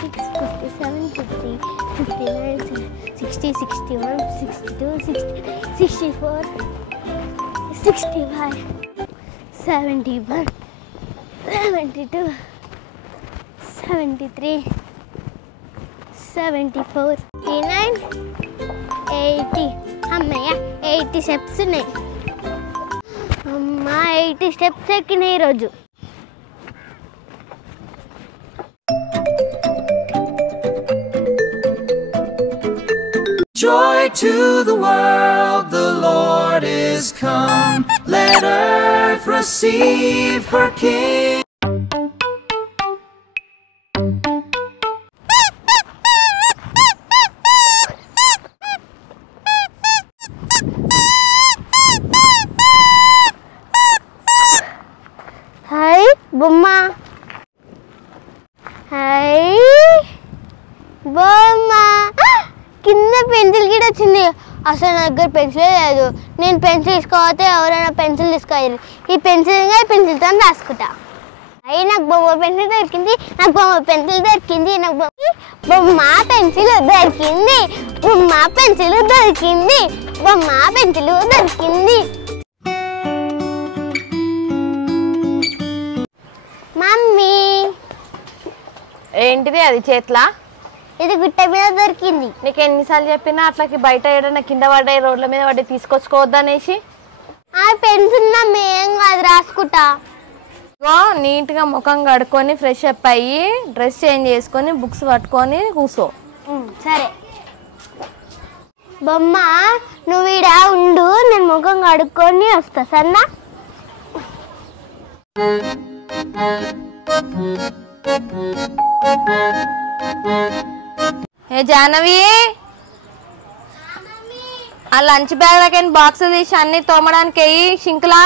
57, 50, 59, 60, 61, 62, 64, 65, 71, 72, 73, 74, 89, 80. అమ్మయ్య 80 స్టెప్స్ ఉన్నాయి. అమ్మా 80 స్టెప్స్ ఎక్కినాయి ఈరోజు. Joy to the world, the Lord is come. Let earth receive her King. Hi బొమ్మ, hi బొమ్మ. కింద పెన్సిల్ గిట్ వచ్చింది. అసలు నా దగ్గర పెన్సిల్ లేదు. నేను పెన్సిల్ తీసుకోకపోతే ఎవరైనా పెన్సిల్ తీసుకోవాలి. ఈ పెన్సిల్తో రాసుకుంటా. అయ్యి నాకు బొమ్మ పెన్సిల్ దొరికింది, నాకు బొమ్మ పెన్సిల్ దొరికింది, నాకు బొమ్మ పెన్సిల్ దొరికింది, బొమ్మ పెన్సిల్ దొరికింది, బొమ్మ పెన్సిల్ దొరికింది. మమ్మీ ఏంటిది అది చేతిలా? ఇది గుట్ట మీద దొరికింది. నీకు ఎన్నిసార్లు చెప్పినా అట్లకి బయట ఏడన్నా కింద పడ్డాయి, రోడ్ల మీద పడ్డాయి తీసుకొచ్చుకోవద్దనేసి. ఆ పెన్సిల్ మమ్మీ ఏం కాదు రాసుకుంటా. నీట్గా ముఖం కడుక్కొని ఫ్రెష్ అప్ అయ్యి డ్రెస్ చేంజ్ చేసుకొని బుక్స్ పట్టుకొని కూర్చో. సరే బొమ్మ, నువ్వు ఈడ ఉండు, నేను ముఖం కడుక్కొని వస్తా. సన్నా ఏ జాహ్నవి, ఆ లంచ్ బ్యాగ్ లకైనా బాక్స్ తీసి అన్ని తోమడానికి వెయ్యి షింకులా.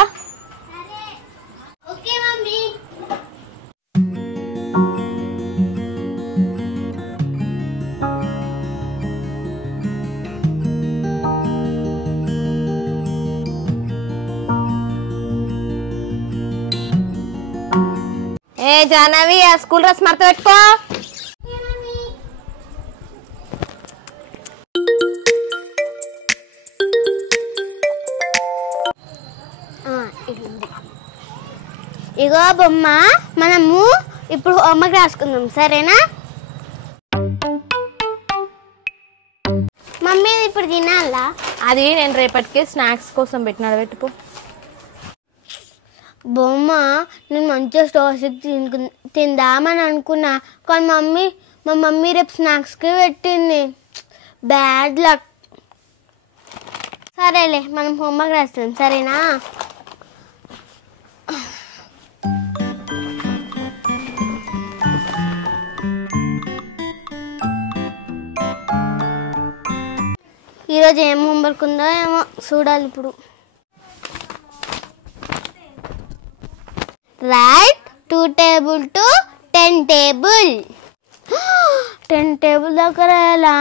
ఏ జాహ్నవి, ఆ స్కూల్ డ్రెస్ మడత పెట్టుకో. ఇగో బొమ్మ, మనము ఇప్పుడు హోంవర్క్ రాసుకుందాం, సరేనా? మమ్మీ ఇప్పుడు తినాలా? అది నేను రేపటికి స్నాక్స్ కోసం పెట్టినాడు, పెట్టుకో. బొమ్మ, నేను మంచిగా స్టోర్స్ తిందామని అనుకున్నా, కానీ మా మమ్మీ రేపు స్నాక్స్కి పెట్టింది. Bad luck. సరేలే, మనం హోంవర్క్ రాస్తాం, సరేనా? ఈరోజు ఏం హోంవర్క్ ఉందో ఏమో చూడాలి ఇప్పుడు. Right 2 table to 10 table. 10 table దాకా రాయాలా?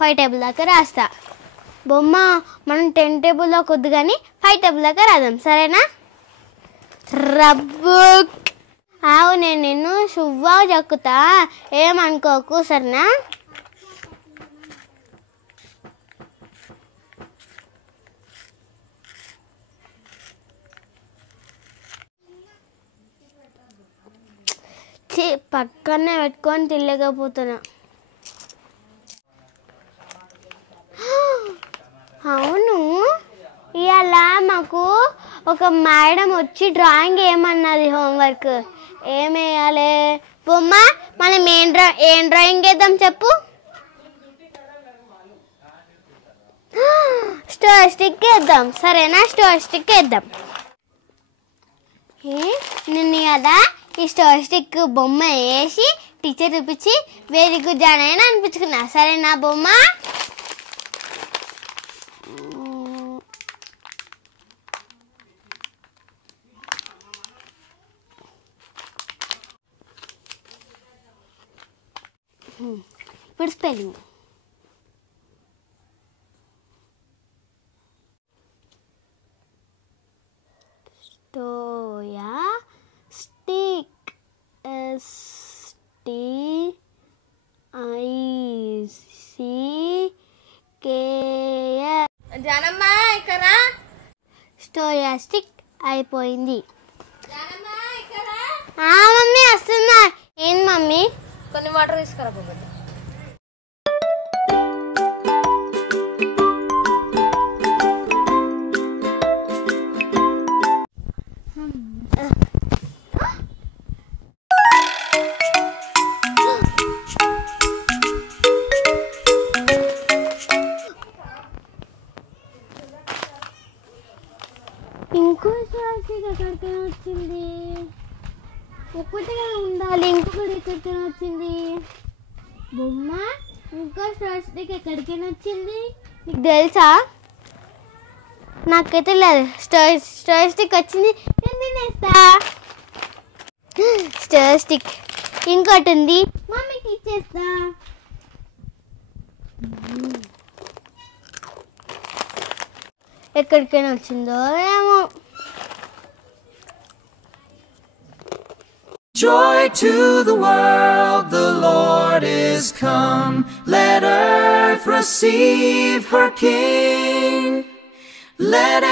5 టేబుల్ దాకా రాస్తా. బొమ్మ, మనం 10 టేబుల్ దాకా వద్దు కానీ 5 టేబుల్ దాకా రాద్దాం, సరేనా? రబ్బుక్. నేను నిన్ను శువ్వా చెక్కుతా, ఏమనుకోకు, సరేనా? పక్కనే పెట్టుకొని తినలేకపోతున్నా. అవును, ఇవాళ మాకు ఒక మేడం వచ్చి డ్రాయింగ్ ఏమన్నది, హోంవర్క్ ఏమేయాలి? బొమ్మ, మనం ఏం డ్రాయింగ్ వేద్దాం చెప్పు? స్టోర్ స్టిక్ వేద్దాం, సరేనా? స్టోర్ స్టిక్ వేద్దాం. నిన్ను కదా ఈ స్టోర్ స్టిక్ బొమ్మ వేసి టీచర్ చూపించి వెరీ గుడ్ జాయిన్ అనిపించుకున్నా, సరేనా బొమ్మ? ఇప్పుడు స్పెల్లింగ్. స్టోయా స్టిక్, STOYA ప్లాస్టిక్ అయిపోయింది. మమ్మీ వస్తున్నా. ఏం మమ్మీ? కొన్ని వాటర్ తీసుకురా బాబు. ఇంకో ప్లాస్టిక్ ఎక్కడికైనా వచ్చింది. ఒక్కటిగా ఉండాలి. ఇంకొకటి ఎక్కడికైనా వచ్చింది. బొమ్మ ఇంకో ప్లాస్టిక్ ఎక్కడికైనా వచ్చింది. నీకు తెలుసా? నాకైతే లేదు. స్టార్ స్టిక్ వచ్చింది. నేను తినేస్తా. స్టార్ స్టిక్ ఇంకోటి ఉంది. మమ్మీకి ఇచ్చేస్తా. ఎక్కడికైనా వచ్చిందో ఏమో. Joy to the world, the Lord is come. Let earth receive her King. Let